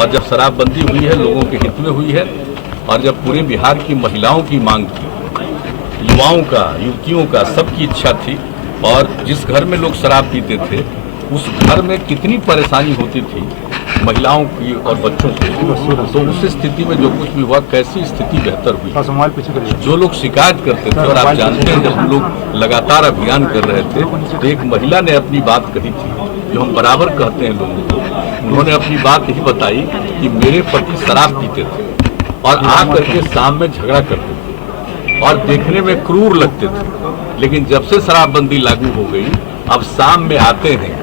और जब शराबबंदी हुई है लोगों के हित में हुई है, और जब पूरे बिहार की महिलाओं की मांग थी, युवाओं का, युवतियों का, सबकी इच्छा थी, और जिस घर में लोग शराब पीते थे उस घर में कितनी परेशानी होती थी महिलाओं की और बच्चों की, तो उस स्थिति में जो कुछ भी हुआ, कैसी स्थिति बेहतर हुई। जो लोग शिकायत करते थे, और आप जानते हैं जब हम लोग लगातार अभियान कर रहे थे तो एक महिला ने अपनी बात कही थी, जो हम बराबर कहते हैं लोगों को। उन्होंने अपनी बात यही बताई कि मेरे पति शराब पीते थे और आ करके शाम में झगड़ा करते थे और देखने में क्रूर लगते थे, लेकिन जब से शराबबंदी लागू हो गई अब शाम में आते हैं,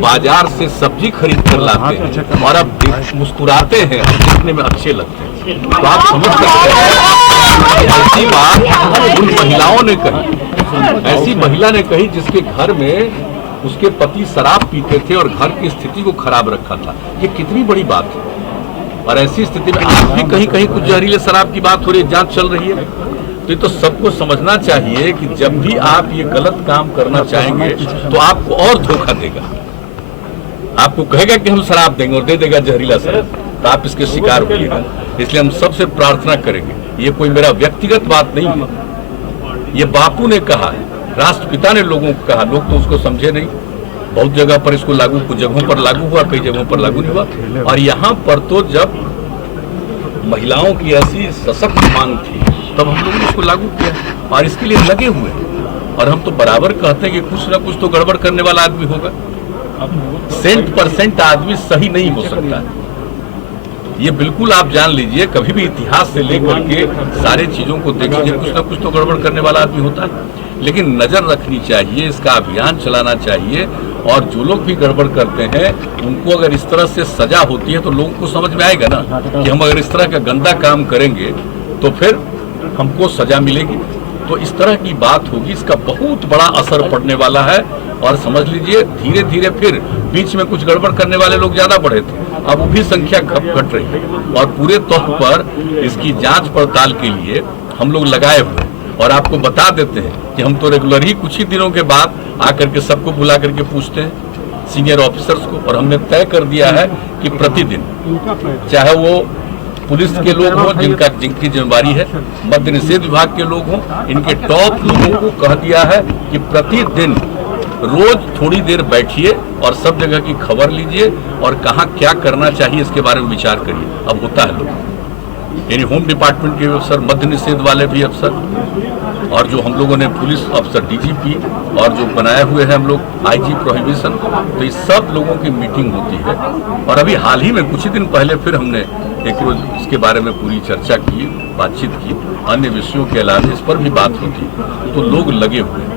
बाजार से सब्जी खरीद कर लाते हैं और अब मुस्कुराते हैं और देखने में अच्छे लगते हैं। तो आप समझ सकते हैं ऐसी बात उन महिलाओं ने कही, ऐसी महिला ने कही जिसके घर में उसके पति शराब पीते थे और घर की स्थिति को खराब रखा था। ये कितनी बड़ी बात है। और ऐसी स्थिति में आज भी कहीं कहीं कुछ जहरीले शराब की बात हो रही है, जांच चल रही है। तो ये तो सबको समझना चाहिए कि जब भी आप ये गलत काम करना चाहेंगे तो आपको और धोखा देगा, आपको कहेगा कि हम शराब देंगे और दे देगा जहरीला शराब, तो आप इसके शिकार होइएगा। इसलिए हम सबसे प्रार्थना करेंगे, ये कोई मेरा व्यक्तिगत बात नहीं है, ये बापू ने कहा है, राष्ट्रपिता ने लोगों को कहा, लोग तो उसको समझे नहीं। बहुत जगह पर इसको लागू, कुछ जगहों पर लागू हुआ, कई जगहों पर लागू नहीं हुआ। और यहाँ पर तो जब महिलाओं की ऐसी सशक्त मांग थी तब हम लोगों ने इसको लागू किया और इसके लिए लगे हुए हैं। और हम तो बराबर कहते हैं कि कुछ ना कुछ तो गड़बड़ करने वाला आदमी होगा। 100% आदमी सही नहीं हो सकता है, ये बिल्कुल आप जान लीजिए। कभी भी इतिहास से लेकर के सारे चीजों को देखिए, कुछ ना कुछ तो गड़बड़ करने वाला आदमी होता है। लेकिन नजर रखनी चाहिए, इसका अभियान चलाना चाहिए, और जो लोग भी गड़बड़ करते हैं उनको अगर इस तरह से सजा होती है तो लोगों को समझ में आएगा ना कि हम अगर इस तरह का गंदा काम करेंगे तो फिर हमको सजा मिलेगी। तो इस तरह की बात होगी, इसका बहुत बड़ा असर पड़ने वाला है। और समझ लीजिए धीरे धीरे फिर बीच में कुछ गड़बड़ करने वाले लोग ज्यादा बढ़े थे, अब वो भी संख्या घट रही है। और पूरे तौर पर इसकी जांच पड़ताल के लिए हम लोग लगाए हुए, और आपको बता देते हैं कि हम तो रेगुलर ही कुछ ही दिनों के बाद आकर के सबको बुला करके पूछते हैं, सीनियर ऑफिसर्स को। और हमने तय कर दिया है कि प्रतिदिन, चाहे वो पुलिस के लोग हों जिनकी जिम्मेदारी है, मद्य निषेध विभाग के लोग हों, इनके टॉप लोगों को कह दिया है कि प्रतिदिन रोज थोड़ी देर बैठिए और सब जगह की खबर लीजिए और कहाँ क्या करना चाहिए इसके बारे में विचार करिए। अब होता है लोग, यानी होम डिपार्टमेंट के अफसर, मद्य निषेध वाले भी अफसर, और जो हम लोगों ने पुलिस अफसर डीजीपी, और जो बनाए हुए हैं हम लोग आईजी प्रोहिबिशन, तो इस सब लोगों की मीटिंग होती है। और अभी हाल ही में कुछ ही दिन पहले फिर हमने एक रोज इसके बारे में पूरी चर्चा की, बातचीत की, अन्य विषयों के अलावा इस पर भी बात होती, तो लोग लगे हुए हैं।